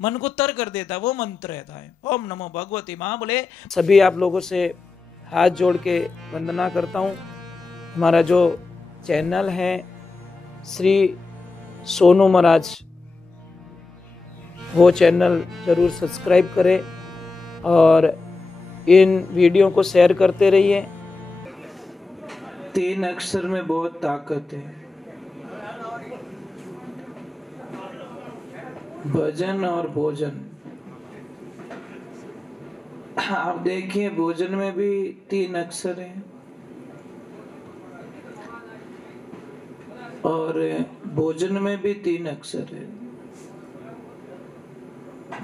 मन को तर कर देता है, वो मंत्र रहता है। ओम नमो भगवती माँ बोले। सभी आप लोगों से हाथ जोड़ के वंदना करता हूँ। हमारा जो चैनल है श्री सोनू महाराज, वो चैनल जरूर सब्सक्राइब करें और इन वीडियो को शेयर करते रहिए। 3 अक्षर में बहुत ताकत है। भजन और भोजन। आप देखिए भोजन में भी 3 अक्षर हैं और भोजन में भी 3 अक्षर है।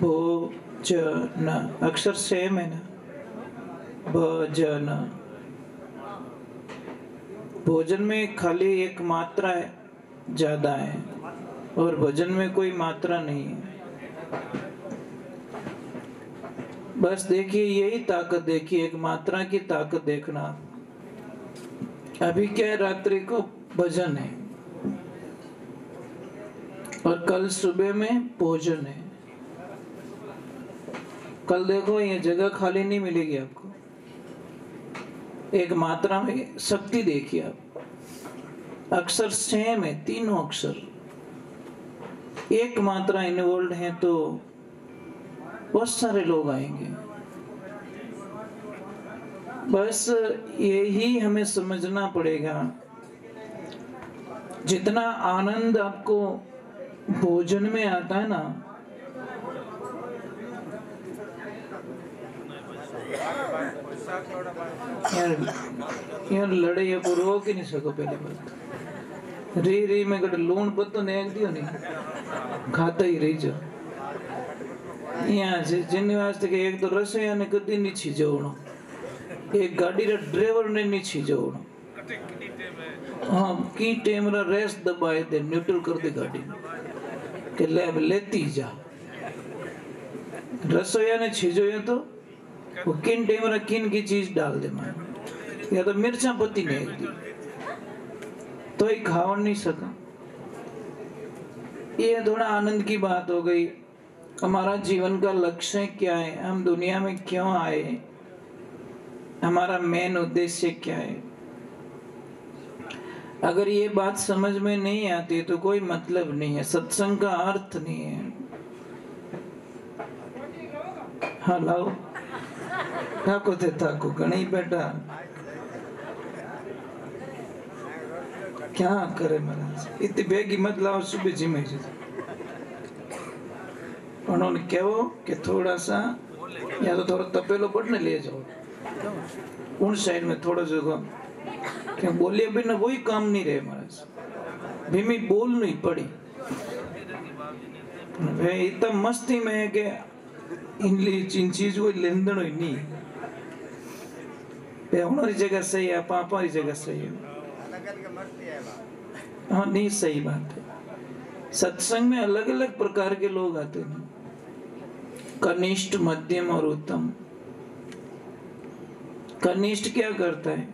भोजन अक्षर सेम है ना। भजन, भोजन में खाली एक मात्रा है, ज्यादा है, और भजन में कोई मात्रा नहीं है। बस देखिए यही ताकत देखिए, एक मात्रा की ताकत देखना। अभी क्या है, रात्रि को भजन है और कल सुबह में भोजन है। कल देखो ये जगह खाली नहीं मिलेगी आपको। एक मात्रा में शक्ति देखिए आप। अक्षर सेम है, तीनों अक्षर एक मात्रा इन्वॉल्व है तो बहुत सारे लोग आएंगे। बस यही हमें समझना पड़ेगा। जितना आनंद आपको भोजन में आता है ना, यार लड़े या को रोक ही नहीं सको। पहली बात री में कट लूण पत्तो नेक दियो नहीं, खाता ही रही जाओ। यहाँ से जिन वास्ते के एक तो रसोईया ने कदी नहीं छीजोणो, एक गाड़ी रा ड्राइवर ने नहीं छीजोणो। हाँ की टेमरा रेस दबाए दे, न्यूट्रल कर दे गाड़ी के ले लेती जा। रसोईया ने छीजो तो वो किन टेमरा किन की चीज डाल दे मां, या तो मिर्चा पत्ती ने दी तो ही खावा नहीं सका। ये थोड़ा आनंद की बात हो गई। हमारा जीवन का लक्ष्य क्या है, हम दुनिया में क्यों आए, हमारा मेन उद्देश्य क्या है। अगर ये बात समझ में नहीं आती तो कोई मतलब नहीं है, सत्संग का अर्थ नहीं है। हाँ लाओ ठाको थे ठाको गणी बेटा, क्या करे महाराज इतनी बेगी मत लाओ, सुबह जिमे। उन्होंने कहो कि थोड़ा सा या तो थोड़ा तपेलो पड़ने ले जाओ उन साइड में थोड़ा जगह, क्या बोलिए बिना वही काम नहीं रहे महाराज। भीमी बोल नहीं पड़ी वे इतना मस्ती में है कि इन चीज को लेन ही नहीं। हमारी जगह सही है, पापा की जगह सही है। हाँ नहीं सही बात है। सत्संग में अलग अलग प्रकार के लोग आते हैं, कनिष्ठ, मध्यम और उत्तम। कनिष्ठ क्या करता है,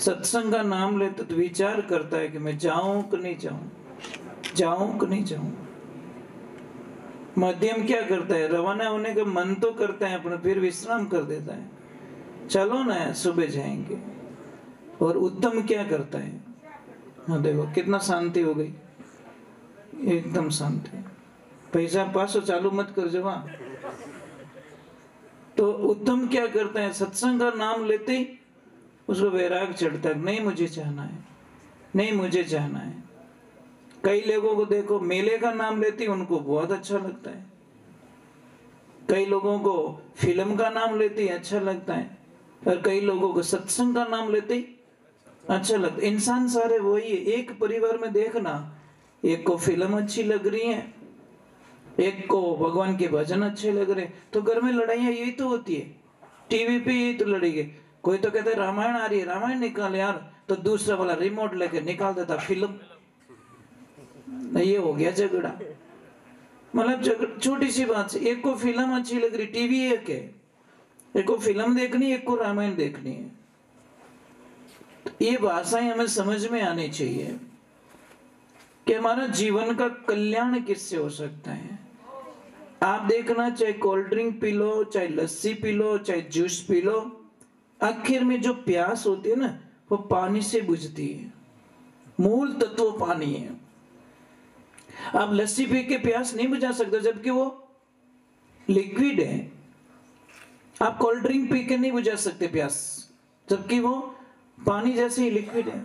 सत्संग का नाम लेते तो विचार करता है कि मैं जाऊं कि नहीं जाऊं, जाऊं कि नहीं जाऊं। मध्यम क्या करता है, रवाना होने का मन तो करता है अपना, फिर विश्राम कर देता है, चलो ना सुबह जाएंगे। और उत्तम क्या करता है, हाँ देखो कितना शांति हो गई, एकदम शांति। पैसा पासो चालू मत कर जवा। तो उत्तम क्या करता है, सत्संग का नाम लेते ही उसको वैराग चढ़ता है, नहीं मुझे जाना है, नहीं मुझे जाना है। कई लोगों को देखो मेले का नाम लेते ही उनको बहुत अच्छा लगता है, कई लोगों को फिल्म का नाम लेते ही अच्छा लगता है, और कई लोगों को सत्संग का नाम लेते ही अच्छा लगता है। इंसान सारे वही है। एक परिवार में देखना, एक को फिल्म अच्छी लग रही है, एक को भगवान के भजन अच्छे लग रहे, तो घर में लड़ाइयाँ यही तो होती है। टीवी पे यही तो लड़ेगी। कोई तो कहता है रामायण आ रही है, रामायण निकाल यार, तो दूसरा वाला रिमोट लेके निकाल देता फिल्म। ये हो गया झगड़ा। मतलब छोटी सी बात से, एक को फिल्म अच्छी लग रही, टीवी एक है, एक को फिल्म देखनी, एक को रामायण देखनी है। तो ये भाषाएं हमें समझ में आनी चाहिए कि हमारा जीवन का कल्याण किससे हो सकता है। आप देखना, चाहे कोल्ड ड्रिंक पी लो, चाहे लस्सी पी लो, चाहे जूस पी लो, आखिर में जो प्यास होती है ना, वो पानी से बुझती है। मूल तत्व पानी है। आप लस्सी पी के प्यास नहीं बुझा सकते, जबकि वो लिक्विड है। आप कोल्ड ड्रिंक पी के नहीं बुझा सकते प्यास, जबकि वो पानी जैसे ही लिक्विड है।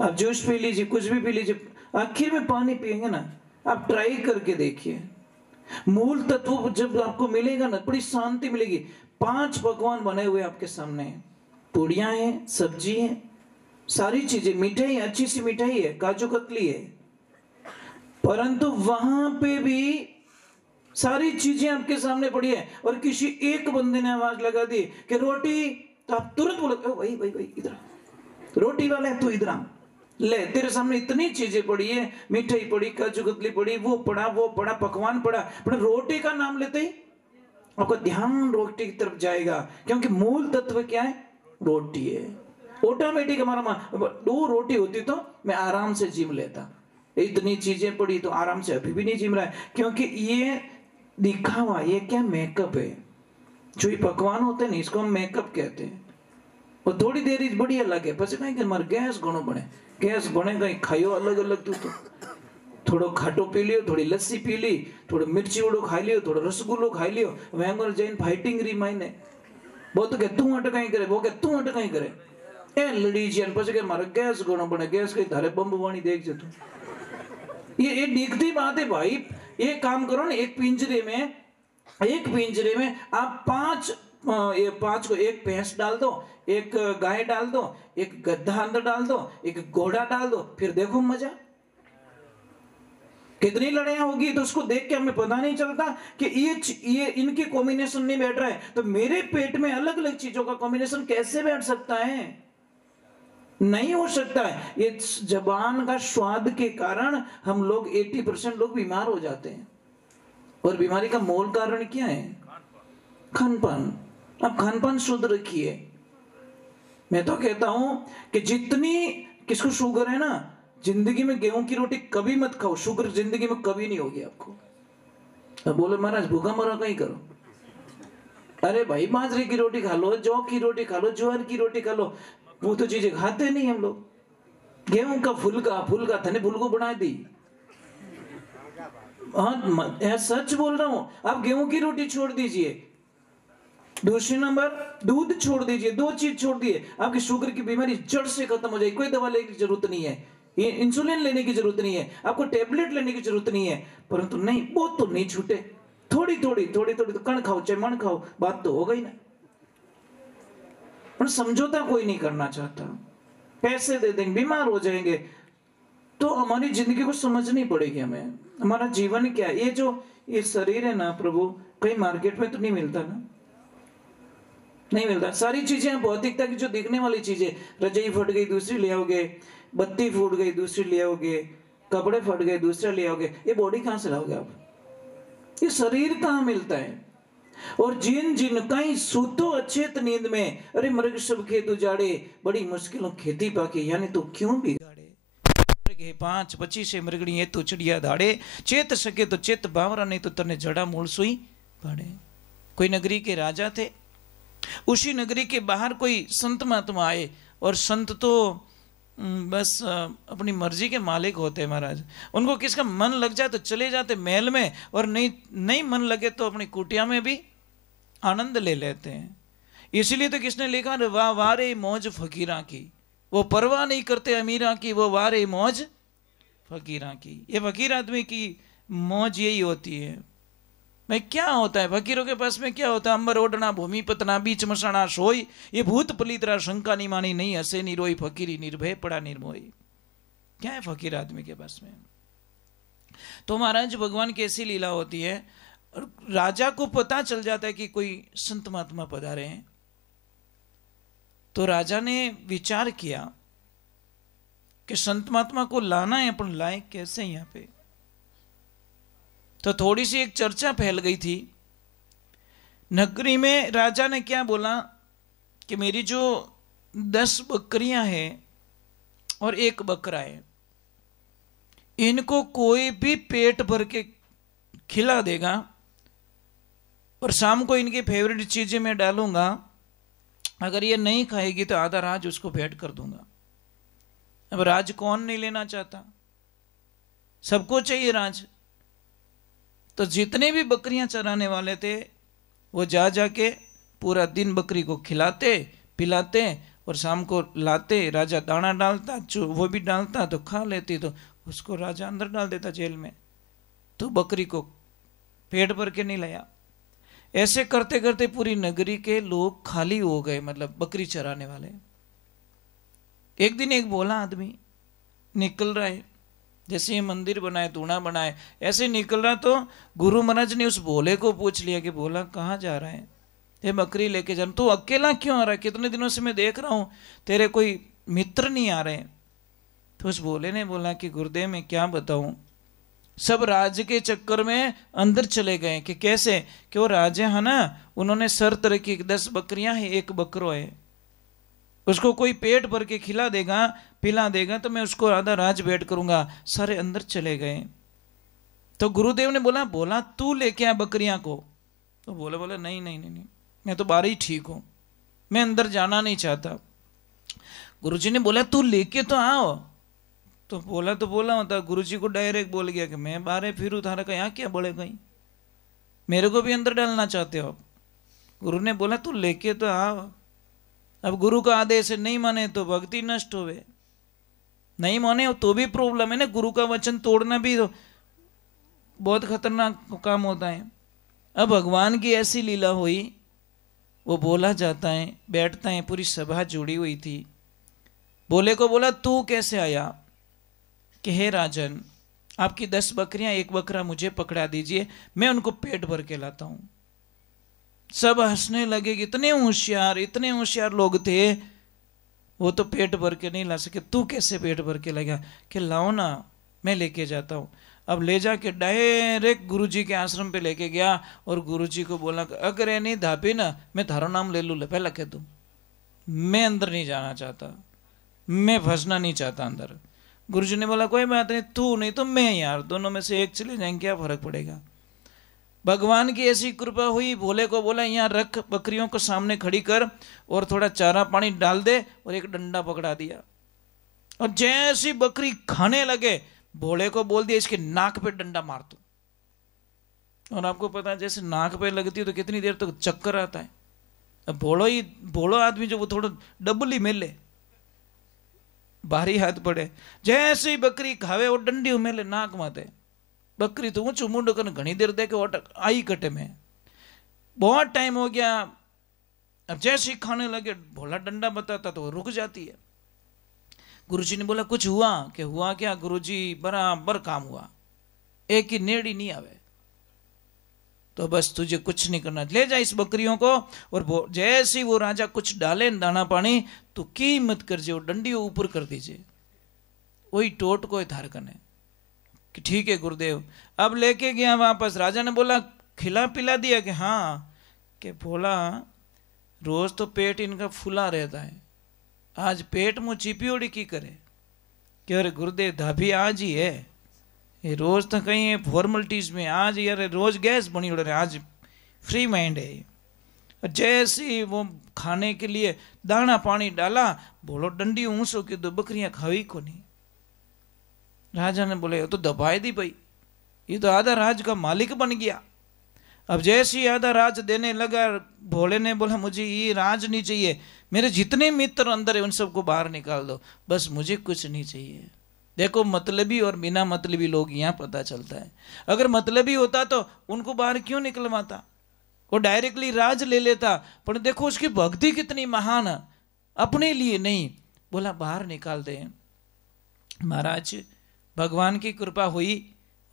आप जूस पी लीजिए, कुछ भी पी लीजिए, आखिर में पानी पिएंगे ना। आप ट्राई करके देखिए, मूल तत्व जब आपको मिलेगा ना, बड़ी शांति मिलेगी। 5 पकवान बने हुए आपके सामने, पूड़ियां हैं, सब्जी है, सारी चीजें, मिठाई, अच्छी सी मिठाई है, काजू कतली है, परंतु वहां पे भी सारी चीजें आपके सामने पड़ी है, और किसी एक बंदे ने आवाज लगा दी कि रोटी, तो आप तुरंत बोले भाई भाई भाई इधर, रोटी वाला है तू इधर आ, ले, तेरे सामने इतनी चीजें पड़ी है, मिठाई पड़ी, काजू कतली पड़ी, वो पड़ा, पकवान पड़ा, पर रोटी का नाम लेते ही आपका ध्यान रोटी की तरफ जाएगा, क्योंकि मूल तत्व क्या है? रोटी है। ऑटोमेटिक हमारा 2 रोटी होती तो मैं आराम से जिम लेता, इतनी चीजें पड़ी तो आराम से अभी भी नहीं जिम रहा है, क्योंकि ये दिखावा, ये क्या मेकअप है। जो ये पकवान होते हैं ना, इसको हम मेकअप कहते हैं। और थोड़ी देर बढ़िया लगे, પછી કઈ કે માર ગેસ ઘણો બને, ગેસ બને કઈ ખાયો अलग अलग, तू तो थोड़ो खाटो पी लियो, थोड़ी लस्सी पी ली, थोड़ो मिर्ची वड़ो खाई लियो, थोड़ो रसगुल्लो खाई लियो, वेंगर जैन फाइटिंग री मायने वो तो के तू हट कहीं करे, वो के तू हट कहीं करे, ए लड़ी जन પછી के मारे गैस घणो बने, गैस कई धारे बम वाणी देख जे तू। ये दिखती बात है भाई। ये काम करो ना, एक पिंजरे में आप 5 को, एक भैंस डाल दो, एक गाय डाल दो, एक गधा अंदर डाल दो, एक घोड़ा डाल दो, फिर देखो मजा कितनी लड़ाइयां होगी। तो उसको देख के हमें पता नहीं चलता कि ये इनके कॉम्बिनेशन नहीं बैठ रहा है, तो मेरे पेट में अलग अलग चीजों का कॉम्बिनेशन कैसे बैठ सकता है? नहीं हो सकता है। ये जबान का स्वाद के कारण हम लोग 80% लोग बीमार हो जाते हैं, और बीमारी का मूल कारण क्या है? खानपान। अब खानपान शुद्ध रखिए। मैं तो कहता हूं कि जितनी किसको शुगर है ना, जिंदगी में गेहूं की रोटी कभी मत खाओ, शुगर जिंदगी में कभी नहीं होगी आपको। अब बोले महाराज भूखा मरा कहीं करो, अरे भाई बाजरे की रोटी खा लो, जौ की रोटी खा लो, ज्वार की रोटी खा लो, वो तो चीजें खाते नहीं हम लोग। गेहूं का फुलका थने फुलको बना दी। हाँ सच बोल रहा हूं, आप गेहूं की रोटी छोड़ दीजिए। दूसरी नंबर, दूध छोड़ दीजिए। 2 चीज छोड़ दिए, आपकी शुगर की बीमारी जड़ से खत्म हो जाएगी। कोई दवा लेने की जरूरत नहीं है, इंसुलिन लेने की जरूरत नहीं है, आपको टेबलेट लेने की जरूरत नहीं है। परंतु नहीं, बहुत तो नहीं छूटे, थोड़ी थोड़ी तो कण खाओ चाहे मन खाओ, बात तो हो गई ना। पर समझौता कोई नहीं करना चाहता, पैसे दे देंगे, बीमार हो जाएंगे, तो हमारी जिंदगी को समझनी पड़ेगी हमें। हमारा जीवन क्या है? ये शरीर है ना प्रभु, कहीं मार्केट में तो नहीं मिलता ना, नहीं मिलता। सारी चीजें भौतिकता की जो दिखने वाली चीजें, रजाई फट गई दूसरी ले आओगे, बत्ती फूट गई दूसरी ले आओगे, कपड़े फट गए दूसरा ले आओगे, ये बॉडी कहां से लाओगे आप? ये शरीर कहां मिलता है? और जिन कहीं सूतो अचेत नींद में, अरे मृग सब खेत उजाड़े, बड़ी मुश्किलों खेती पाके, यानी तो क्यों बिगाड़े? 5-25 मृगणी ये तो चिड़िया धाड़े, चेत सके तो चेत बावरा, नहीं तो तने जड़ा मूल सुई पड़े। कोई नगरी के राजा थे, उसी नगरी के बाहर कोई संत महात्मा आए, और संत तो बस अपनी मर्जी के मालिक होते हैं महाराज। उनको किसका मन लग जाए तो चले जाते महल में, और नहीं मन लगे तो अपनी कुटिया में भी आनंद ले लेते हैं। इसलिए तो किसने लिखा, वाह वारे मौज फकीरा की, वो परवाह नहीं करते अमीरा की, वो वारे मौज फकीरा की। ये फकीर आदमी की मौज यही होती है। मैं क्या होता है फकीरों के पास में? क्या होता है? अंबर ओढ़ना भूमि पतना बीच मसाना सोई, ये भूत पलीतरा शंका नहीं मानी, नहीं हसे नहीं रोई, फकीरी निर्भय पड़ा निर्मोही। क्या है फकीर आदमी के पास में? तो महाराज भगवान की ऐसी लीला होती है, राजा को पता चल जाता है कि कोई संत महात्मा पधारे हैं, तो राजा ने विचार किया कि संत महात्मा को लाना है, अपन लाए कैसे यहां पे? तो थोड़ी सी एक चर्चा फैल गई थी नगरी में। राजा ने क्या बोला कि मेरी जो 10 बकरियां हैं और 1 बकरा है, इनको कोई भी पेट भर के खिला देगा और शाम को इनकी फेवरेट चीजें मैं डालूंगा, अगर ये नहीं खाएगी तो आधा राज उसको भेंट कर दूंगा। अब राज कौन नहीं लेना चाहता, सबको चाहिए राज। तो जितने भी बकरियां चराने वाले थे वो जा जाके पूरा दिन बकरी को खिलाते पिलाते और शाम को लाते, राजा दाना डालता, वो भी डालता तो खा लेती, तो उसको राजा अंदर डाल देता जेल में, तो बकरी को पेट भर के नहीं लाया। ऐसे करते करते पूरी नगरी के लोग खाली हो गए, मतलब बकरी चराने वाले। एक दिन एक भोला आदमी निकल रहा है, जैसे ये मंदिर बनाए तूणा बनाए ऐसे निकल रहा, तो गुरु महाराज ने उस भोले को पूछ लिया कि भोला कहाँ जा रहा है, ये बकरी लेके जा, तू अकेला क्यों आ रहा है, कितने दिनों से मैं देख रहा हूं तेरे कोई मित्र नहीं आ रहे। तो उस भोले ने बोला कि गुरुदेव मैं क्या बताऊं, सब राज के चक्कर में अंदर चले गए। कि कैसे, कि वो राजा है ना, उन्होंने शर्त रखी 10 बकरियां हैं, 1 बकरो है, उसको कोई पेट भर के खिला देगा पिला देगा तो मैं उसको आधा राज भेंट करूंगा। सारे अंदर चले गए। तो गुरुदेव ने बोला बोला तू लेके आ बकरियां को। तो बोला बोला नहीं नहीं नहीं नहीं, मैं तो बाहर ही ठीक हूं, मैं अंदर जाना नहीं चाहता। गुरुजी ने बोला तू लेके तो आओ। तो बोला होता, गुरुजी को डायरेक्ट बोल गया कि मैं बाहर फिरूं, थारा का यहाँ क्या बोले कहीं, मेरे को भी अंदर डालना चाहते हो आप। गुरु ने बोला तू लेके तो आओ। अब गुरु का आदेश नहीं माने तो भक्ति नष्ट होवे, नहीं माने तो भी प्रॉब्लम है ना। गुरु का वचन तोड़ना भी तो बहुत खतरनाक काम होता है। अब भगवान की ऐसी लीला हुई, वो बोला जाता है, बैठता है, पूरी सभा जुड़ी हुई थी। बोले को बोला तू कैसे आया, कि हे राजन आपकी 10 बकरियां 1 बकरा मुझे पकड़ा दीजिए, मैं उनको पेट भर के लाता हूं। सब हंसने लगे, इतने होशियार लोग थे, वो तो पेट भर के नहीं ला सके, तू कैसे पेट भर के लगा, कि लाओ ना मैं लेके जाता हूं। अब ले जाके डायरेक्ट गुरुजी के आश्रम पे लेके गया और गुरुजी को बोला अगर ये नहीं धापी ना मैं थारो नाम ले लूँ, पहला कह दूं मैं अंदर नहीं जाना चाहता, मैं फंसना नहीं चाहता अंदर। गुरुजी ने बोला कोई बात नहीं, तू नहीं तो मैं, यार दोनों में से एक चले जाएंगे, क्या फर्क पड़ेगा। भगवान की ऐसी कृपा हुई, भोले को बोला यहाँ रख, बकरियों को सामने खड़ी कर और थोड़ा चारा पानी डाल दे, और एक डंडा पकड़ा दिया। और जैसी बकरी खाने लगे, भोले को बोल दिया इसके नाक पे डंडा मार दो। और आपको पता है जैसे नाक पे लगती है तो कितनी देर तक तो चक्कर आता है। अब भोलो आदमी जो वो थोड़ा डबल ही मेले, भारी हाथ पड़े, जैसे ही बकरी खावे वो डंडी उमेले नाक माते। बकरी तो ऊंचू मुंड कर घनी देर देखे अटक आई कटे में, बहुत टाइम हो गया। अब जैसे ही खाने लगे भोला डंडा बताता तो वो रुक जाती है। गुरुजी ने बोला कुछ हुआ, कि हुआ क्या गुरुजी, बराबर काम हुआ, एक ही नेड़ी नहीं आवे, तो बस तुझे कुछ नहीं करना, ले जा इस बकरियों को। और जैसे ही वो राजा कुछ डाले दाना पानी, तो की मत कर जे, डंडी ऊपर कर दीजिए, वही टोट को धार करने कि ठीक है गुरुदेव। अब लेके गया वापस, राजा ने बोला खिला पिला दिया, कि हाँ, कि बोला रोज तो पेट इनका फूला रहता है, आज पेट मुँह चिपियोड़ी की करे, कि अरे गुरुदेव धाभी आज ही है, ये रोज तो कहीं फॉर्मलिटीज में, आज यार रोज गैस बनी उड़ रहे, आज फ्री माइंड है। जैसे वो खाने के लिए दाना पानी डाला, बोलो डंडी ऊंसो की दो बकरियां खावी को नहीं। राजा ने बोले तो दबाए दी भाई, ये तो आधा राज का मालिक बन गया। अब जैसे ही आधा राज देने लगा, भोले ने बोला मुझे ये राज नहीं चाहिए, मेरे जितने मित्र अंदर है उन सबको बाहर निकाल दो, बस मुझे कुछ नहीं चाहिए। देखो मतलबी और बिना मतलबी लोग यहाँ पता चलता है। अगर मतलबी होता तो उनको बाहर क्यों निकलवाता, वो डायरेक्टली राज ले लेता। पर देखो उसकी भक्ति कितनी महान है, अपने लिए नहीं, बोला बाहर निकाल दे। महाराज भगवान की कृपा हुई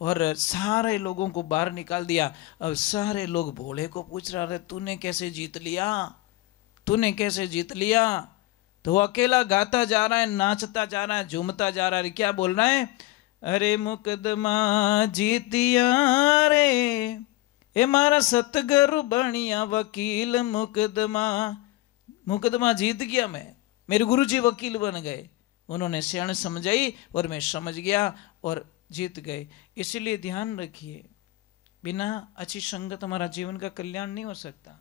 और सारे लोगों को बाहर निकाल दिया। अब सारे लोग भोले को पूछ रहे थे तूने कैसे जीत लिया, तूने कैसे जीत लिया। तो वो अकेला गाता जा रहा है, नाचता जा रहा है, झूमता जा रहा है। क्या बोल रहा है, अरे मुकदमा जीतिया रे, ए मारा सतगुरु बनिया वकील, मुकदमा जीत गया मैं, मेरे गुरुजी वकील बन गए, उन्होंने सियाण समझाई और मैं समझ गया और जीत गए। इसलिए ध्यान रखिए, बिना अच्छी संगत हमारा जीवन का कल्याण नहीं हो सकता।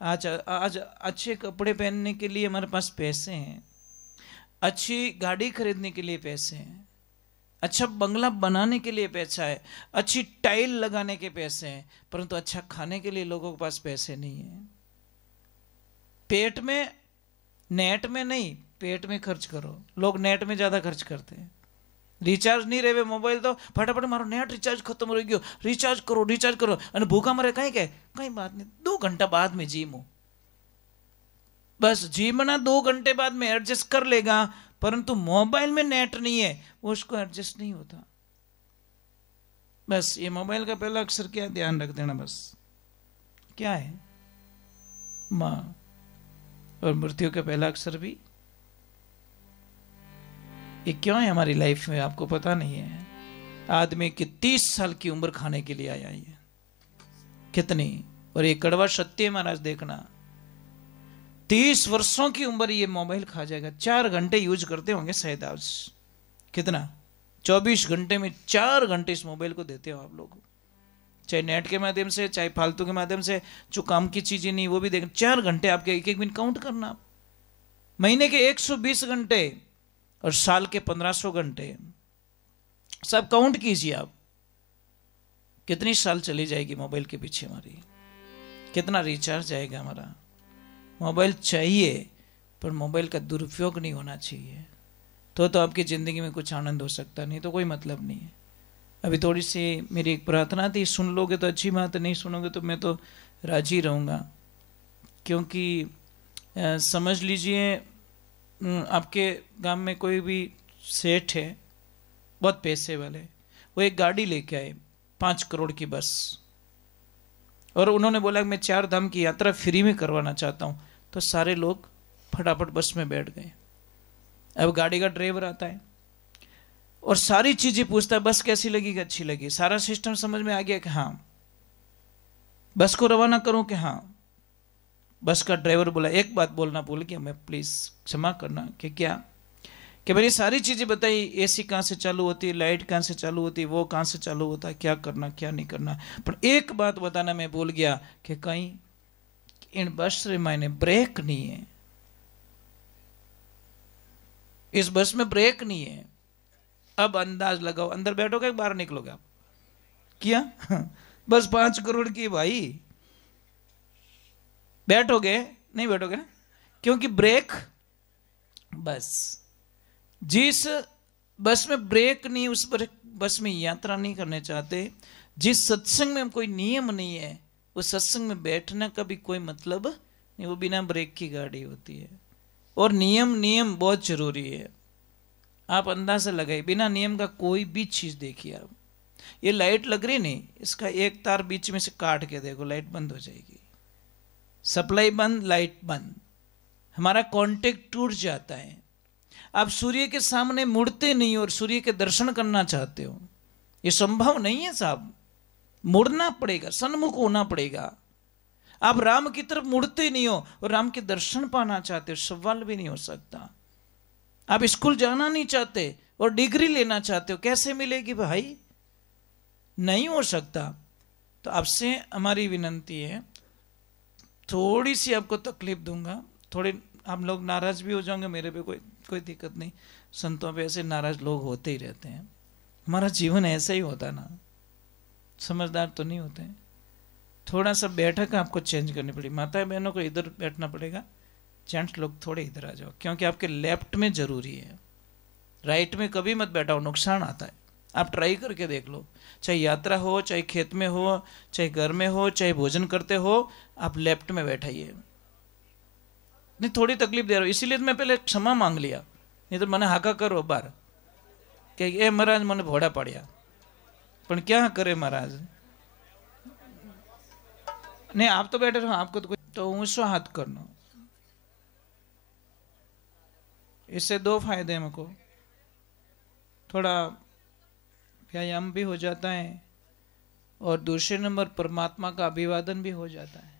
आज आज अच्छे कपड़े पहनने के लिए हमारे पास पैसे हैं, अच्छी गाड़ी खरीदने के लिए पैसे हैं, अच्छा बंगला बनाने के लिए पैसा है, अच्छी टाइल लगाने के पैसे हैं, परंतु अच्छा खाने के लिए लोगों के पास पैसे नहीं है। पेट में, नेट में नहीं, पेट में खर्च करो। लोग नेट में ज़्यादा खर्च करते हैं। रिचार्ज नहीं रहे मोबाइल तो फटाफट मारो, नेट रिचार्ज खत्म हो गयो, रिचार्ज करो અને ભૂખા મરે કઈ કે કઈ बात नहीं, 2 घंटा बाद में जीमो, बस जीमना 2 घंटे बाद में एडजस्ट कर लेगा, परंतु मोबाइल में नेट नहीं है वो उसको एडजस्ट नहीं होता। बस ये मोबाइल का पहला अक्षर क्या, ध्यान रख देना, बस क्या है, माँ, और मृत्यु का पहला अक्षर भी ये क्यों है हमारी लाइफ में आपको पता नहीं है। आदमी की 30 साल की उम्र खाने के लिए आया है, कितनी, और ये कड़वा सत्य है महाराज, देखना 30 वर्षों की उम्र ये मोबाइल खा जाएगा। 4 घंटे यूज करते होंगे शायद आज, कितना, 24 घंटे में 4 घंटे इस मोबाइल को देते हो आप लोग, चाहे नेट के माध्यम से चाहे फालतू के माध्यम से, जो काम की चीजें नहीं वो भी देख। 4 घंटे आपके एक एक मिनट काउंट करना, महीने के 120 घंटे और साल के 1500 घंटे, सब काउंट कीजिए आप, कितनी साल चली जाएगी मोबाइल के पीछे हमारी, कितना रिचार्ज जाएगा हमारा। मोबाइल चाहिए पर मोबाइल का दुरुपयोग नहीं होना चाहिए, तो आपकी जिंदगी में कुछ आनंद हो सकता, नहीं तो कोई मतलब नहीं है। अभी थोड़ी सी मेरी एक प्रार्थना थी, सुन लोगे तो अच्छी बात, नहीं सुनोगे तो मैं तो राजी रहूँगा। क्योंकि समझ लीजिए आपके गांव में कोई भी सेठ है, बहुत पैसे वाले, वो एक गाड़ी लेके आए 5 करोड़ की बस, और उन्होंने बोला कि मैं 4 धाम की यात्रा फ्री में करवाना चाहता हूँ, तो सारे लोग फटाफट बस में बैठ गए। अब गाड़ी का ड्राइवर आता है और सारी चीजें पूछता है, बस कैसी लगी, अच्छी लगी, सारा सिस्टम समझ में आ गया कि हाँ बस को रवाना करूं कि हाँ। बस का ड्राइवर बोला, एक बात बोलना भूल गया मैं, प्लीज क्षमा करना, कि क्या, कि मैंने सारी चीजें बताई, एसी कहाँ से चालू होती है, लाइट कहाँ से चालू होती है, वो कहाँ से चालू होता है, क्या करना क्या नहीं करना, पर एक बात बताना मैं भूल गया कि कहीं इन बस रे मायने ब्रेक नहीं है, इस बस में ब्रेक नहीं है। अब अंदाज लगाओ, अंदर बैठोगे बाहर निकलोगे आप, क्या बस 5 करोड़ की भाई, बैठोगे नहीं, बैठोगे ना, क्योंकि ब्रेक, बस जिस बस में ब्रेक नहीं, उस बस में यात्रा नहीं करने चाहते। जिस सत्संग में कोई नियम नहीं है, उस सत्संग में बैठने का भी कोई मतलब नहीं, वो बिना ब्रेक की गाड़ी होती है। और नियम बहुत जरूरी है, आप अंदाजा लगाइए, बिना नियम का कोई भी चीज देखिए आप, ये लाइट लग रही नहीं, इसका एक तार बीच में से काट के देखो, लाइट बंद हो जाएगी, सप्लाई बंद, लाइट बंद, हमारा कांटेक्ट टूट जाता है। आप सूर्य के सामने मुड़ते नहीं और सूर्य के दर्शन करना चाहते हो, ये संभव नहीं है साहब, मुड़ना पड़ेगा, सन्मुख होना पड़ेगा। आप राम की तरफ मुड़ते नहीं हो और राम के दर्शन पाना चाहते हो, सवाल भी नहीं हो सकता। आप स्कूल जाना नहीं चाहते और डिग्री लेना चाहते हो, कैसे मिलेगी भाई, नहीं हो सकता। तो आपसे हमारी विनंती है, थोड़ी सी आपको तकलीफ दूंगा, थोड़े आप लोग नाराज भी हो जाओगे मेरे पे, कोई दिक्कत नहीं, संतों पे ऐसे नाराज लोग होते ही रहते हैं, हमारा जीवन ऐसा ही होता ना, समझदार तो नहीं होते हैं। थोड़ा सा बैठक आपको चेंज करनी पड़ेगी, माता बहनों को इधर बैठना पड़ेगा, जेंट्स लोग थोड़े इधर आ जाओ, क्योंकि आपके लेफ्ट में जरूरी है, राइट में कभी मत बैठाओ, नुकसान आता है। आप ट्राई करके देख लो, चाहे यात्रा हो, चाहे खेत में हो, चाहे घर में हो, चाहे भोजन करते हो, आप लेफ्ट में बैठाइए। नहीं थोड़ी तकलीफ दे रहा हूँ, इसीलिए मैं पहले क्षमा मांग लिया, नहीं तो मैंने हाका करो बार कि ए महाराज मैंने भोड़ा पड़िया, पर क्या करे महाराज, नहीं आप तो बैठे रहो, आपको तो ऊंचो हाथ करना, इससे 2 फायदे हैं मुझको, थोड़ा व्यायाम भी हो जाता है और दूसरे नंबर परमात्मा का अभिवादन भी हो जाता है।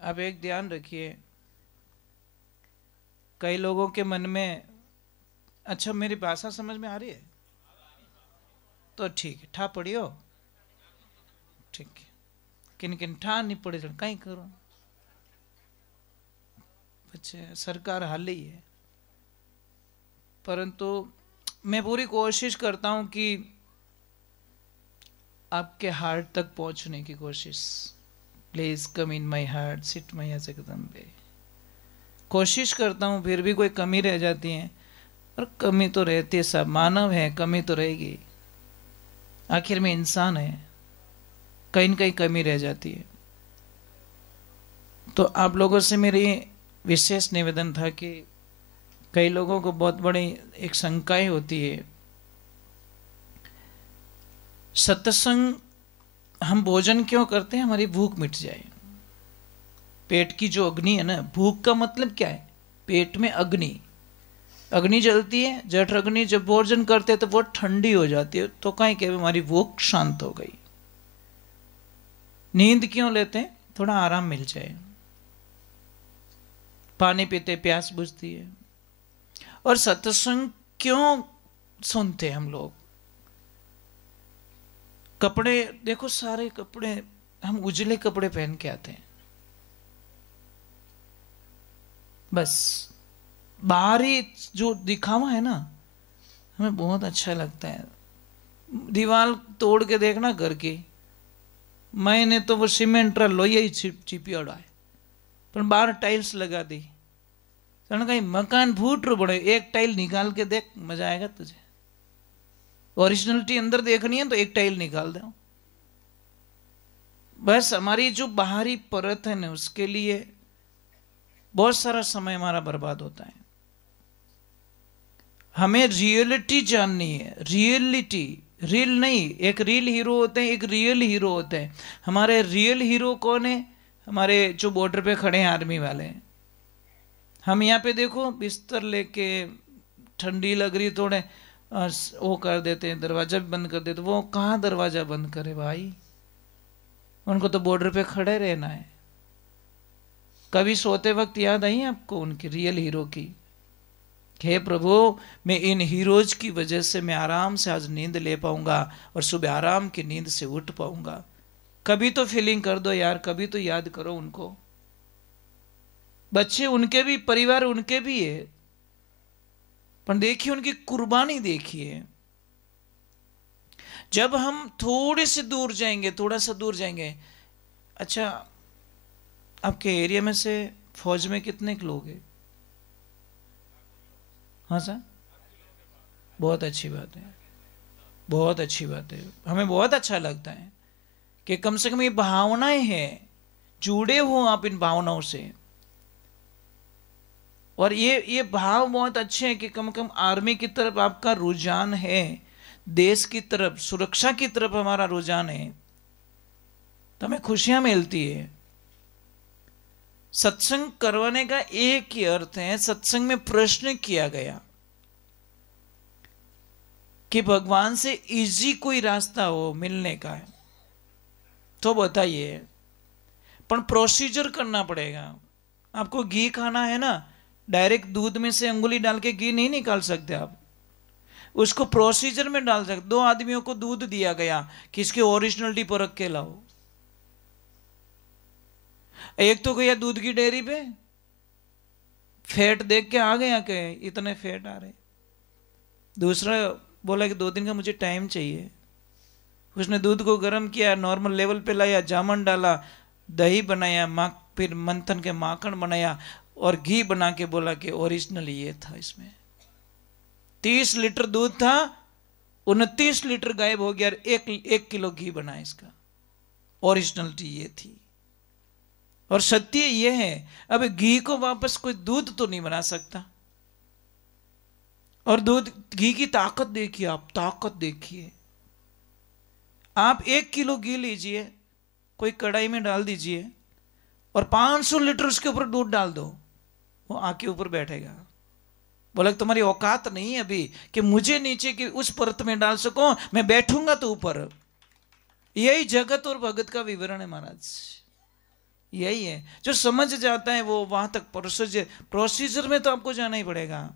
अब एक ध्यान रखिए, कई लोगों के मन में, अच्छा मेरी भाषा समझ में आ रही है, तो ठीक है, ठा पड़ियो ठीक है, किन किन ठा नहीं पड़े तो कहीं करो बच्चे, सरकार हाल ही है। परंतु मैं पूरी कोशिश करता हूं कि आपके हार्ट तक पहुंचने की कोशिश। Please come in my heart, sit मैया जगदम्बे। कोशिश करता हूं, फिर भी कोई कमी रह जाती है, और कमी तो रहती है, सब मानव है, कमी तो रहेगी, आखिर में इंसान है, कहीं न कहीं कमी रह जाती है। तो आप लोगों से मेरी विशेष निवेदन था कि कई लोगों को बहुत बड़ी एक शंकाएं होती है, सत्संग हम भोजन क्यों करते हैं? हमारी भूख मिट जाए। पेट की जो अग्नि है ना, भूख का मतलब क्या है? पेट में अग्नि, अग्नि जलती है, जठ अग्नि, जब भोजन करते हैं तो वो ठंडी हो जाती है, तो कहीं के हमारी भूख शांत हो गई। नींद क्यों लेते हैं? थोड़ा आराम मिल जाए। पानी पीते प्यास बुझती है। और सत्संग क्यों सुनते हम लोग? कपड़े देखो, सारे कपड़े हम उजले कपड़े पहन के आते हैं, बस बाहरी जो दिखावा है ना, हमें बहुत अच्छा लगता है। दीवार तोड़ के देखना घर की, मैंने तो वो सीमेंट लोहिया ही चिपियाड़ा है, पर बाहर टाइल्स लगा दी, कहीं मकान फूट रो बड़े, एक टाइल निकाल के देख, मजा आएगा तुझे। ओरिजिनलिटी अंदर देखनी है तो एक टाइल निकाल दो। बस हमारी जो बाहरी परत है ना, उसके लिए बहुत सारा समय हमारा बर्बाद होता है। हमें रियलिटी जाननी है, रियलिटी, रियल नहीं। एक रियल हीरो होते हैं, एक रियल हीरो होते हैं। हमारे रियल हीरो कौन है? हमारे जो बॉर्डर पे खड़े हैं आर्मी वाले। हम यहाँ पे देखो बिस्तर लेके, ठंडी लग रही, थोड़े वो कर देते हैं, दरवाजा भी बंद कर देते। वो कहाँ दरवाजा बंद करे भाई, उनको तो बॉर्डर पे खड़े रहना है। कभी सोते वक्त याद आई आपको उनकी, रियल हीरो की? हे प्रभु, मैं इन हीरोज की वजह से मैं आराम से आज नींद ले पाऊंगा और सुबह आराम की नींद से उठ पाऊंगा। कभी तो फीलिंग कर दो यार, कभी तो याद करो उनको। बच्चे उनके भी, परिवार उनके भी है, पर देखिए उनकी कुर्बानी देखिए। जब हम थोड़े से दूर जाएंगे, थोड़ा सा दूर जाएंगे, अच्छा आपके एरिया में से फौज में कितने लोग हैं? हाँ सर, बहुत अच्छी बात है, बहुत अच्छी बात है। हमें बहुत अच्छा लगता है कि कम से कम ये भावनाएं हैं, जुड़े हो आप इन भावनाओं से। और ये भाव बहुत अच्छे हैं कि कम से कम आर्मी की तरफ आपका रुझान है, देश की तरफ, सुरक्षा की तरफ हमारा रुझान है, तो हमें खुशियां मिलती है। सत्संग करवाने का एक ही अर्थ है, सत्संग में प्रश्न किया गया कि भगवान से इजी कोई रास्ता हो मिलने का है तो बताइए, पर प्रोसीजर करना पड़ेगा। आपको घी खाना है ना, डायरेक्ट दूध में से अंगुली डाल के घी नहीं निकाल सकते आप, उसको प्रोसीजर में डाल सकते। 2 आदमियों को दूध दिया गया कि इसकी ओरिजिनलिटी परख के लाओ। एक तो गया दूध की डेयरी पे, फैट देख के आ गया कि इतने फैट आ रहे। दूसरा बोला कि 2 दिन का मुझे टाइम चाहिए। उसने दूध को गर्म किया, नॉर्मल लेवल पे लाया, जामुन डाला, दही बनाया, फिर मंथन के माखन बनाया और घी बना के बोला कि ओरिजिनल ये था। इसमें 30 लीटर दूध था, 29 लीटर गायब हो गया, 1 किलो घी बना इसका। ओरिजिनलिटी ये थी। और सत्य ये है, अब घी को वापस कोई दूध तो नहीं बना सकता। और दूध, घी की ताकत देखिए आप, ताकत देखिए आप। 1 किलो घी लीजिए, कोई कढ़ाई में डाल दीजिए और 500 लीटर उसके ऊपर दूध डाल दो, वो आके ऊपर बैठेगा। बोला तुम्हारी औकात नहीं है अभी कि मुझे नीचे की उस परत में डाल सको, मैं बैठूंगा तो ऊपर। यही जगत और भगत का विवरण है महाराज, यही है। जो समझ जाता है वो वहां तक प्रोसीजर में तो आपको जाना ही पड़ेगा।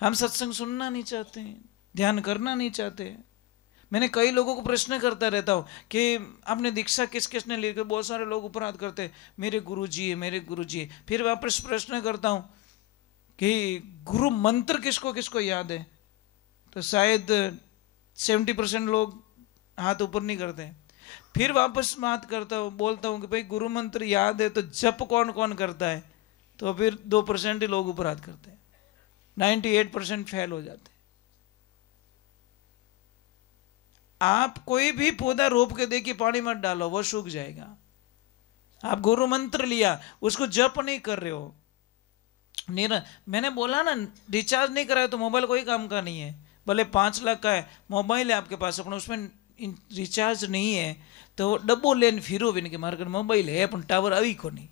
हम सत्संग सुनना नहीं चाहते हैं, ध्यान करना नहीं चाहते। मैंने कई लोगों को प्रश्न करता रहता हूँ कि आपने दीक्षा किस किसने ली, बहुत सारे लोग ऊपर हाथ करते हैं, मेरे गुरुजी है, मेरे गुरुजी है। फिर वापस प्रश्न करता हूँ कि गुरु मंत्र किसको किसको याद है, तो शायद 70% लोग हाथ ऊपर नहीं करते। फिर वापस बात करता हूँ, बोलता हूँ कि भाई गुरु मंत्र याद है तो जप कौन कौन करता है, तो फिर 2% ही लोग ऊपर हाथ करते हैं, 98% फेल हो जाते हैं। आप कोई भी पौधा रोप के देखिए, पानी मत डालो, वो सूख जाएगा। आप गुरु मंत्र लिया, उसको जप नहीं कर रहे हो, मैंने बोला ना, रिचार्ज नहीं कराया तो मोबाइल कोई काम का नहीं है। भले 5 लाख का है मोबाइल है आपके पास, अपना उसमें रिचार्ज नहीं है तो डब्बो लेन फिरो भी नहीं, मारे मोबाइल है अपन टावर आई को नहीं,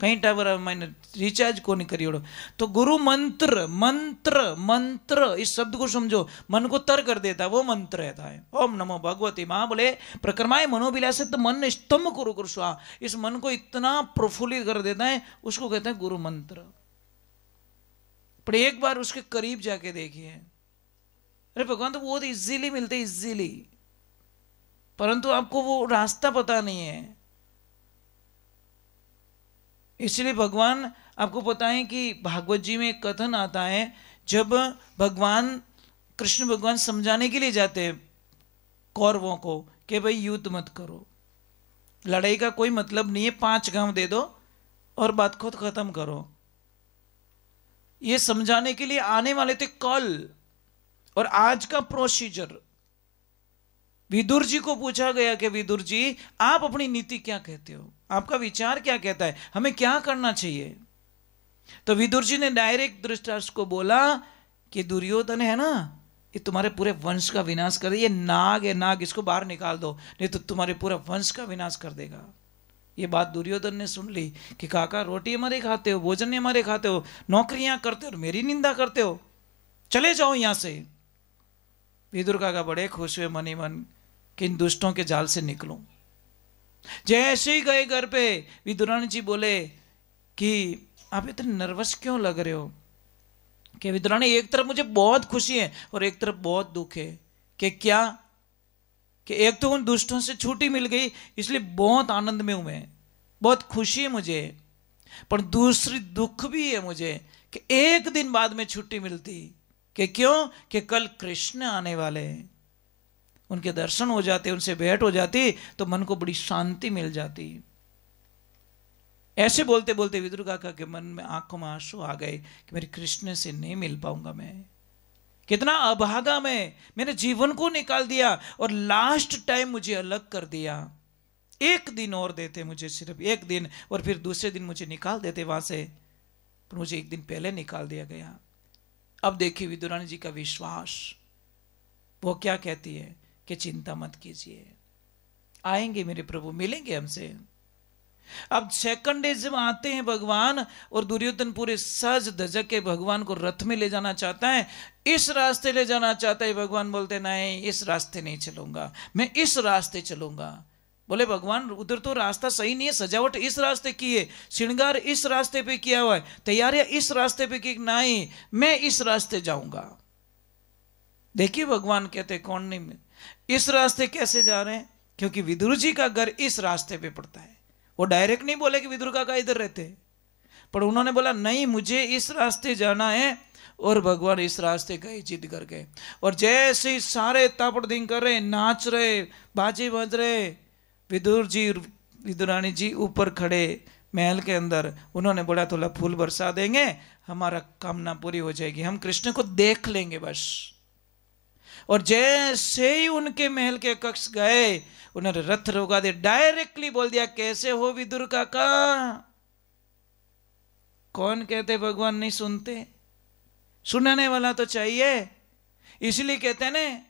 कहीं टावर मैंने रिचार्ज को नहीं करियो। तो गुरु मंत्र, मंत्र मंत्र इस शब्द को समझो, मन को तर कर देता वो मंत्र रहता है। ओम नमो भगवती माँ बोले प्रक्रमाय मनोविलास, तो मन स्तंभ कुरु कुरु स्वाहा, इस मन को इतना प्रफुल्लित कर देता है, उसको कहते हैं गुरु मंत्र। पर एक बार उसके करीब जाके देखिए, अरे भगवान तो बहुत इजीली मिलते, इजीली, परंतु आपको वो रास्ता पता नहीं है। इसलिए भगवान आपको पता है कि भागवत जी में एक कथन आता है, जब भगवान कृष्ण भगवान समझाने के लिए जाते हैं कौरवों को कि भाई युद्ध मत करो, लड़ाई का कोई मतलब नहीं है, 5 गांव दे दो और बात खुद खत्म करो। ये समझाने के लिए आने वाले थे कल, और आज का प्रोसीजर विदुर जी को पूछा गया कि विदुर जी आप अपनी नीति क्या कहते हो, आपका विचार क्या कहता है, हमें क्या करना चाहिए। तो विदुर जी ने डायरेक्ट धृतराष्ट्र को बोला कि दुर्योधन है ना, ये तुम्हारे पूरे वंश का विनाश कर दे, ये नाग है नाग, इसको बाहर निकाल दो, नहीं तो तुम्हारे पूरा वंश का विनाश कर देगा। ये बात दुर्योधन ने सुन ली कि काका रोटी हमारे खाते हो, भोजन हमारे खाते हो, नौकरियां करते हो, मेरी निंदा करते हो, चले जाओ यहां से। विदुर काका बड़े खुश हुए मन ही मन कि इन दुष्टों के जाल से निकलूं। जैसे ही गए घर पे, विदुरानी जी बोले कि आप इतने नर्वस क्यों लग रहे हो। कि विदुरानी, एक तरफ मुझे बहुत खुशी है और एक तरफ बहुत दुख है। कि क्या, कि एक तो उन दुष्टों से छुट्टी मिल गई इसलिए बहुत आनंद में हूं मैं, बहुत खुशी है मुझे, पर दूसरी दुख भी है मुझे कि एक दिन बाद में छुट्टी मिलती। कि क्यों, कि कल कृष्ण आने वाले हैं, उनके दर्शन हो जाते, उनसे भेंट हो जाती तो मन को बड़ी शांति मिल जाती। ऐसे बोलते बोलते विदुर काका के मन में आंखों में आंसू आ गए कि मेरे कृष्ण से नहीं मिल पाऊंगा मैं, कितना अभागा मैंने जीवन को निकाल दिया और लास्ट टाइम मुझे अलग कर दिया। एक दिन और देते मुझे, सिर्फ एक दिन, और फिर दूसरे दिन मुझे निकाल देते वहां से, पर मुझे एक दिन पहले निकाल दिया गया। अब देखिए विदुरानी जी का विश्वास, वो क्या कहती है कि चिंता मत कीजिए, आएंगे मेरे प्रभु, मिलेंगे हमसे। अब सेकंड डे जब आते हैं भगवान, और दुर्योधन पूरे सज धजक के भगवान को रथ में ले जाना चाहता है, इस रास्ते ले जाना चाहता है। भगवान बोलते नहीं, इस रास्ते नहीं चलूंगा, मैं इस रास्ते चलूंगा। बोले भगवान उधर तो रास्ता सही नहीं है, सजावट इस रास्ते की है, श्रृंगार इस रास्ते पे किया हुआ है, तैयारियां इस रास्ते पे की, नहीं मैं इस रास्ते जाऊंगा। देखिए भगवान कहते कौन नहीं, इस रास्ते कैसे जा रहे हैं, क्योंकि विदुर जी का घर इस रास्ते पे पड़ता है। वो डायरेक्ट नहीं बोले कि विदुर काका इधर रहते, पर उन्होंने बोला नहीं मुझे इस रास्ते जाना है, और भगवान इस रास्ते का ही जिद कर गए। और जैसे ही सारे तापड़ कर रहे, नाच रहे, बाजे बज रहे, विदुर जी विदुरानी जी ऊपर खड़े महल के अंदर, उन्होंने बोला थोड़ा फूल बरसा देंगे, हमारा कामना पूरी हो जाएगी, हम कृष्ण को देख लेंगे बस। और जैसे ही उनके महल के कक्ष गए, उन्होंने रथ रोका दे, डायरेक्टली बोल दिया कैसे हो विदुर काका। कौन कहते भगवान नहीं सुनते, सुनने वाला तो चाहिए। इसलिए कहते हैं ना,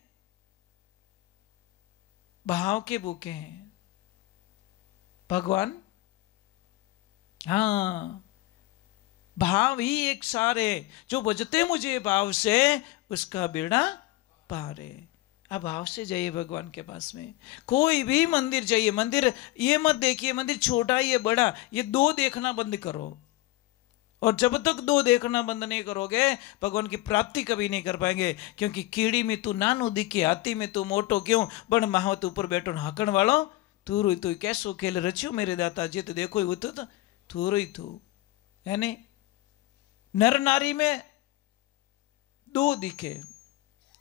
भाव के भूखे हैं भगवान। हाँ, भाव ही एक सार है, जो बजते मुझे भाव से उसका बेड़ा पार है। अब भाव से जाइए भगवान के पास में। कोई भी मंदिर जाइए, मंदिर ये मत देखिए मंदिर छोटा ये बड़ा, ये दो देखना बंद करो। और जब तक दो देखना बंद नहीं करोगे भगवान की प्राप्ति कभी नहीं कर पाएंगे। क्योंकि कीड़ी में तू नानो दिखे, हाथी में तू मोटो क्यों, बण महावत ऊपर बैठो हाकण वालो तू रोई तू, कैसो खेल रच्यो मेरे दाता जी, तो देखो ही तो तू रोई तू है नहीं। नर नारी में दो दिखे,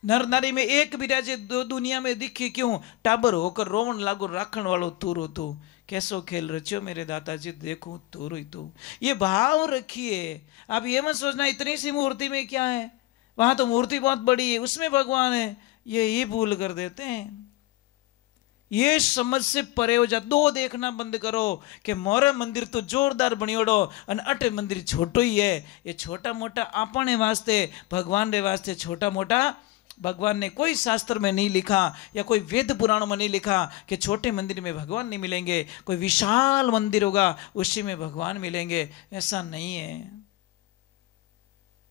नर नारी में एक विराजे, दो दुनिया में दिखे क्यों, टाबर होकर रोवन लागो राखण वालो तू रो तू, कैसो खेल रच्यो मेरे दाताजी देखो तो रोई तो। ये भाव रखिए। आप ये मत सोचना इतनी सी मूर्ति में क्या है, वहां तो मूर्ति बहुत बड़ी है उसमें भगवान है, ये भूल कर देते हैं। ये समझ से परे हो जा। दो देखना बंद करो कि मोरे मंदिर तो जोरदार बनियोड़ो और अटे मंदिर छोटो ही है। ये छोटा मोटा आपने वास्ते, भगवान रे वास्ते छोटा मोटा भगवान ने कोई शास्त्र में नहीं लिखा या कोई वेद पुराणों में नहीं लिखा कि छोटे मंदिर में भगवान नहीं मिलेंगे, कोई विशाल मंदिर होगा उसी में भगवान मिलेंगे, ऐसा नहीं है।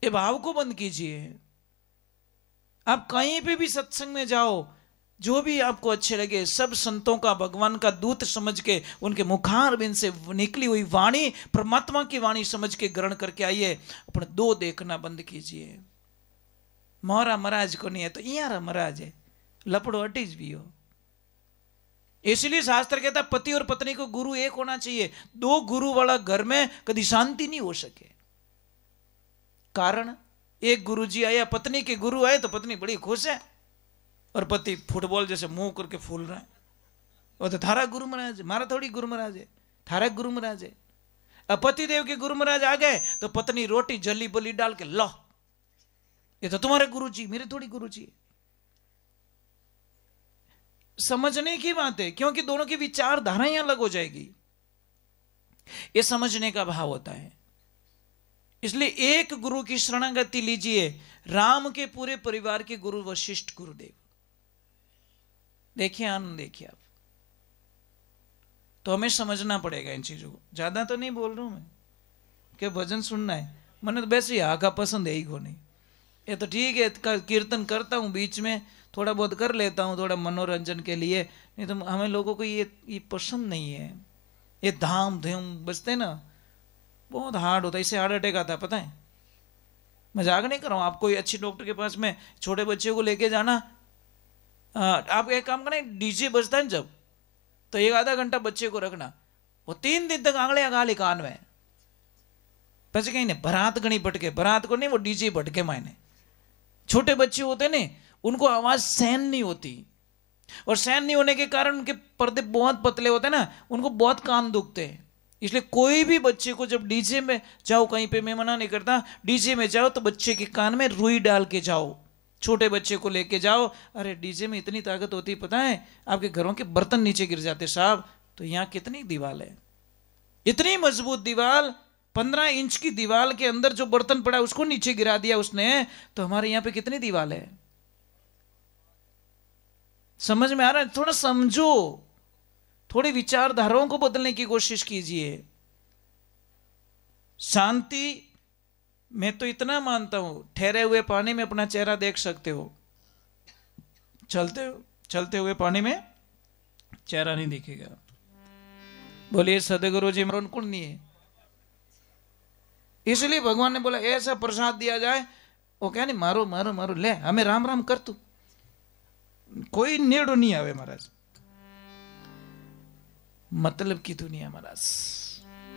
ये भाव को बंद कीजिए। आप कहीं पे भी सत्संग में जाओ, जो भी आपको अच्छे लगे, सब संतों का भगवान का दूत समझ के उनके मुखारबिंद से निकली हुई वाणी परमात्मा की वाणी समझ के ग्रहण करके आइए। अपने दो देखना बंद कीजिए। मोरा महाराज को नहीं है तो इयारा महाराज है, लपड़ो अटीज भी हो। इसलिए शास्त्र कहता पति और पत्नी को गुरु एक होना चाहिए। दो गुरु वाला घर में कभी शांति नहीं हो सके। कारण एक गुरु जी आया, पत्नी के गुरु आए तो पत्नी बड़ी खुश है और पति फुटबॉल जैसे मुंह करके फूल रहा है। वो तो थारा गुरु महाराज, मारा थोड़ी गुरु महाराज है, थारा गुरु महाराज है। अब पति देव के गुरु महाराज आ गए तो पत्नी रोटी जली बली डाल के लो, ये तो तुम्हारे गुरु जी, मेरे थोड़ी गुरु जी। समझने की बात है, क्योंकि दोनों की विचारधाराएं अलग हो जाएगी। ये समझने का भाव होता है। इसलिए एक गुरु की शरणागति लीजिए। राम के पूरे परिवार के गुरु वशिष्ठ गुरुदेव, देखिए आनंद देखिए आप। तो हमें समझना पड़ेगा इन चीजों को। ज्यादा तो नहीं बोल रहा हूं मैं कि भजन सुनना है, मैंने तो वैसे ही आका पसंद है ही को नहीं। ये तो ठीक है, कीर्तन करता हूँ बीच में, थोड़ा बहुत कर लेता हूँ थोड़ा मनोरंजन के लिए, नहीं तो हमें लोगों को ये पसंद नहीं है। ये धाम धूम बजते ना, बहुत हार्ड होता है, इससे हार्ट अटैक आता है पता है। मजाक नहीं कर रहा हूँ। आप कोई अच्छे डॉक्टर के पास में छोटे बच्चे को लेके जाना, आप एक काम करें, डीजे बजता है जब, तो एक आधा घंटा बच्चे को रखना, वो 3 दिन तक आंगले गाली कान में, पैसे कहीं नहीं बरात गणी भटके, बरात को नहीं वो डीजे भटके मायने। छोटे बच्चे होते ने उनको आवाज सहन नहीं होती, और सहन नहीं होने के कारण उनके पर्दे बहुत पतले होते हैं ना, उनको बहुत कान दुखते हैं। इसलिए कोई भी बच्चे को जब डीजे में जाओ, कहीं पे मैं मना नहीं करता, डीजे में जाओ तो बच्चे के कान में रुई डाल के जाओ। छोटे बच्चे को लेके जाओ, अरे डीजे में इतनी ताकत होती है पता है, आपके घरों के बर्तन नीचे गिर जाते साहब। तो यहाँ कितनी दीवार है, इतनी मजबूत दीवार, 15 इंच की दीवार के अंदर जो बर्तन पड़ा उसको नीचे गिरा दिया उसने, तो हमारे यहाँ पे कितनी दीवार है। समझ में आ रहा है? थोड़ा समझो, थोड़ी विचारधाराओं को बदलने की कोशिश कीजिए। शांति, मैं तो इतना मानता हूं, ठहरे हुए पानी में अपना चेहरा देख सकते हो, चलते हुए पानी में चेहरा नहीं दिखेगा। बोलिए सदगुरु जी मरण कौन नहीं है। इसलिए भगवान ने बोला ऐसा प्रसाद दिया जाए, वो क्या नहीं मारो मारो मारो, ले हमें राम राम कर, तू कोई नेड़ो नहीं आवे महाराज। मतलब की दुनिया महाराज,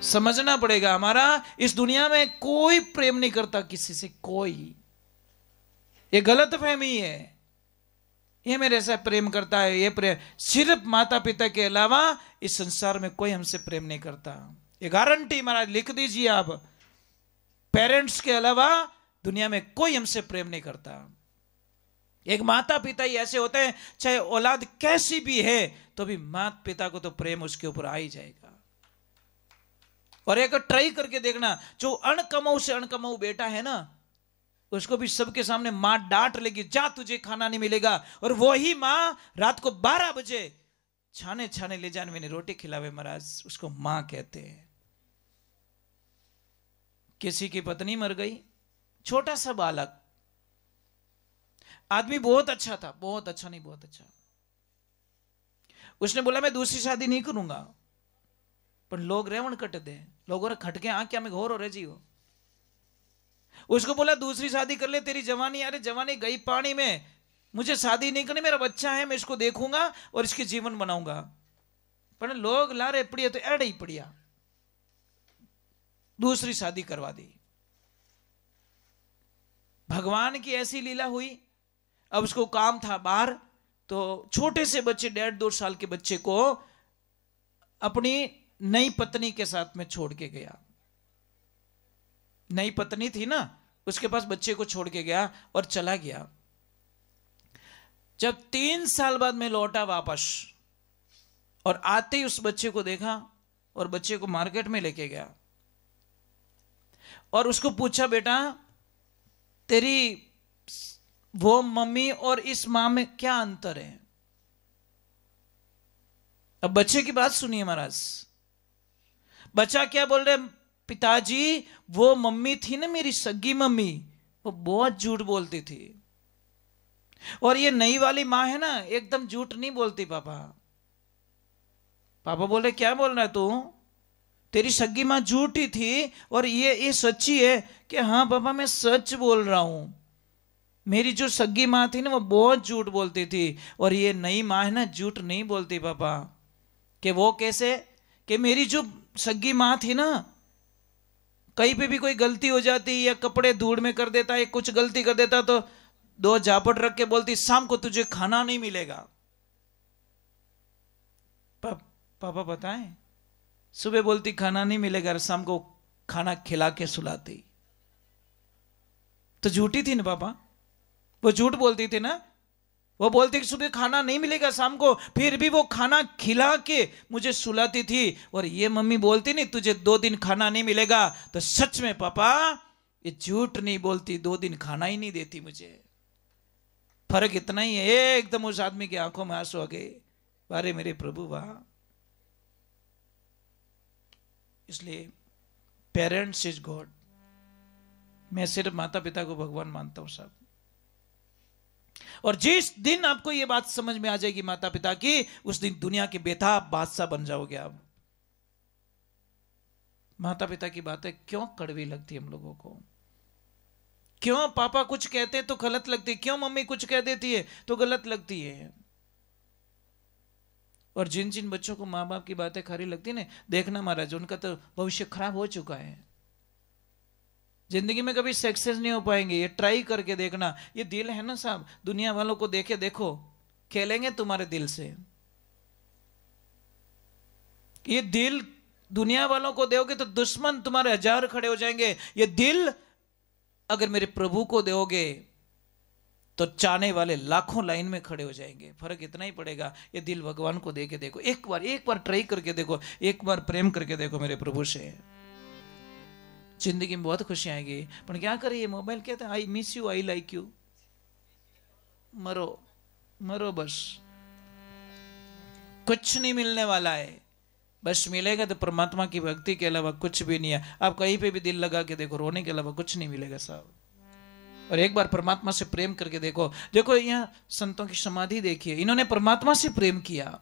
समझना पड़ेगा। हमारा इस दुनिया में कोई प्रेम नहीं करता किसी से, कोई। ये गलत फहमी है, ये मेरे से प्रेम करता है, ये प्रेम सिर्फ माता पिता के अलावा इस संसार में कोई हमसे प्रेम नहीं करता। ये गारंटी महाराज लिख दीजिए आप, पेरेंट्स के अलावा दुनिया में कोई हमसे प्रेम नहीं करता। एक माता पिता ही ऐसे होते हैं, चाहे औलाद कैसी भी है तो भी माता पिता को तो प्रेम उसके ऊपर आ ही जाएगा। और एक ट्राई करके देखना, जो अणकमाऊ से अणकमाऊ बेटा है ना, उसको भी सबके सामने मां डांट लेगी, जा तुझे खाना नहीं मिलेगा, और वही मां रात को 12 बजे छाने छाने ले जाने मैंने रोटी खिलावे महाराज, उसको मां कहते हैं। किसी की पत्नी मर गई, छोटा सा बालक, आदमी बहुत अच्छा था, बहुत अच्छा नहीं बहुत अच्छा, उसने बोला मैं दूसरी शादी नहीं करूंगा, पर लोग रेवण कट दे, लोगों ने खटके आ क्या मैं घोर हो रहे जी हो, उसको बोला दूसरी शादी कर ले, तेरी जवानी, अरे जवानी गई पानी में, मुझे शादी नहीं करनी, मेरा बच्चा है, मैं इसको देखूंगा और इसके जीवन बनाऊंगा। पर लोग लारे पड़िया तो एड़ ही पड़िया, दूसरी शादी करवा दी। भगवान की ऐसी लीला हुई। अब उसको काम था बाहर, तो छोटे से बच्चे 1.5-2 साल के बच्चे को अपनी नई पत्नी के साथ में छोड़ के गया। नई पत्नी थी ना, उसके पास बच्चे को छोड़ के गया और चला गया। जब 3 साल बाद मैं लौटा वापस और आते ही उस बच्चे को देखा और बच्चे को मार्केट में लेके गया और उसको पूछा, बेटा तेरी वो मम्मी और इस मां में क्या अंतर है? अब बच्चे की बात सुनिए महाराज। बच्चा क्या बोल रहे, पिताजी वो मम्मी थी ना मेरी सगी मम्मी, वो बहुत झूठ बोलती थी, और ये नई वाली मां है ना एकदम झूठ नहीं बोलती। पापा पापा बोले क्या बोल रहा है तू? तेरी सगी मां झूठी थी और ये सच्ची है कि हाँ पापा मैं सच बोल रहा हूं। मेरी जो सगी मां थी ना वो बहुत झूठ बोलती थी, और ये नई मां है ना झूठ नहीं बोलती पापा। कि वो कैसे? कि मेरी जो सगी मां थी ना, कहीं पे भी कोई गलती हो जाती या कपड़े धूड़ में कर देता या कुछ गलती कर देता तो 2 झापट रख के बोलती, शाम को तुझे खाना नहीं मिलेगा। पापा बताएं, सुबह बोलती खाना नहीं मिलेगा, शाम को खाना खिला के सुलाती। तो झूठी थी ना पापा, वो झूठ बोलती थी ना। वो बोलती कि सुबह खाना नहीं मिलेगा शाम को, फिर भी वो खाना खिला के मुझे सुलाती थी। और ये मम्मी बोलती नहीं तुझे 2 दिन खाना नहीं मिलेगा, तो सच में पापा ये झूठ नहीं बोलती, 2 दिन खाना ही नहीं देती मुझे। फर्क इतना ही है। एकदम उस आदमी की आंखों में आंसू आ गए, अरे मेरे प्रभु वाह। इसलिए पेरेंट्स इज गॉड। मैं सिर्फ माता पिता को भगवान मानता हूं साहब। और जिस दिन आपको यह बात समझ में आ जाएगी माता पिता की, उस दिन दुनिया के बेताब बादशाह बन जाओगे आप। माता पिता की बातें क्यों कड़वी लगती है हम लोगों को? क्यों पापा कुछ कहते हैं तो गलत लगती है, क्यों मम्मी कुछ कह देती है तो गलत लगती है? और जिन जिन बच्चों को माँ बाप की बातें खरी लगती है ना, देखना महाराज उनका तो भविष्य खराब हो चुका है। जिंदगी में कभी सक्सेस नहीं हो पाएंगे। ये ट्राई करके देखना। ये दिल है ना साहब, दुनिया वालों को देखे देखो, खेलेंगे तुम्हारे दिल से। ये दिल दुनिया वालों को दोगे तो दुश्मन तुम्हारे 1000 खड़े हो जाएंगे। ये दिल अगर मेरे प्रभु को दोगे तो चाहने वाले लाखों लाइन में खड़े हो जाएंगे। फर्क इतना ही पड़ेगा। ये दिल भगवान को दे के देखो, एक बार ट्राई करके देखो, एक बार प्रेम करके देखो मेरे प्रभु से, जिंदगी में बहुत खुशी आएगी। पर क्या करे, ये मोबाइल कहते हैं I miss you, I like you, मरो मरो बस, कुछ नहीं मिलने वाला है। बस मिलेगा तो परमात्मा की भक्ति के अलावा कुछ भी नहीं है। आप कहीं पे भी दिल लगा के देखो, रोने के अलावा कुछ नहीं मिलेगा साहब। और एक बार परमात्मा से प्रेम करके देखो। देखो यहाँ संतों की समाधि देखिए, इन्होंने परमात्मा से प्रेम किया,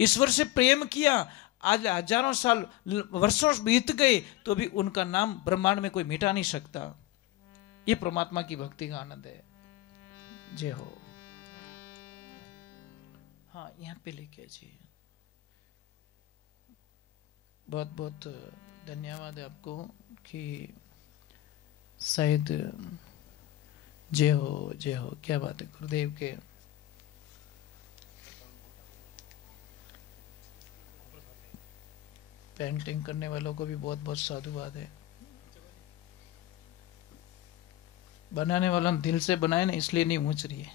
ईश्वर से प्रेम किया। आज हजारों साल वर्षों बीत गए तो भी उनका नाम ब्रह्मांड में कोई मिटा नहीं सकता। ये परमात्मा की भक्ति का आनंद है। जय हो। हाँ यहाँ पे लेके जी, बहुत बहुत धन्यवाद है आपको कि शायद जय हो जय हो। क्या बात है गुरुदेव के। पेंटिंग करने वालों को भी बहुत बहुत साधुवाद है। बनाने वाला दिल से बनाए ना, इसलिए नहीं ऊंच रही है,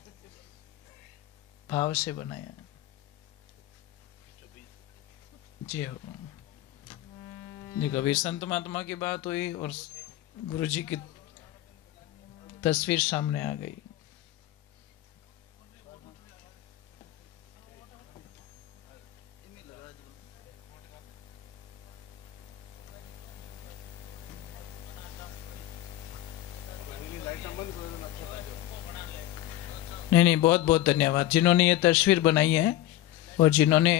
भाव से बनाया। जी हो। देखो अभी संत महात्मा की बात हुई और गुरु जी की तस्वीर सामने आ गई। नहीं, बहुत बहुत धन्यवाद जिन्होंने ये तस्वीर बनाई है और जिन्होंने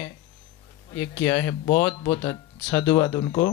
ये किया है, बहुत बहुत साधुवाद उनको।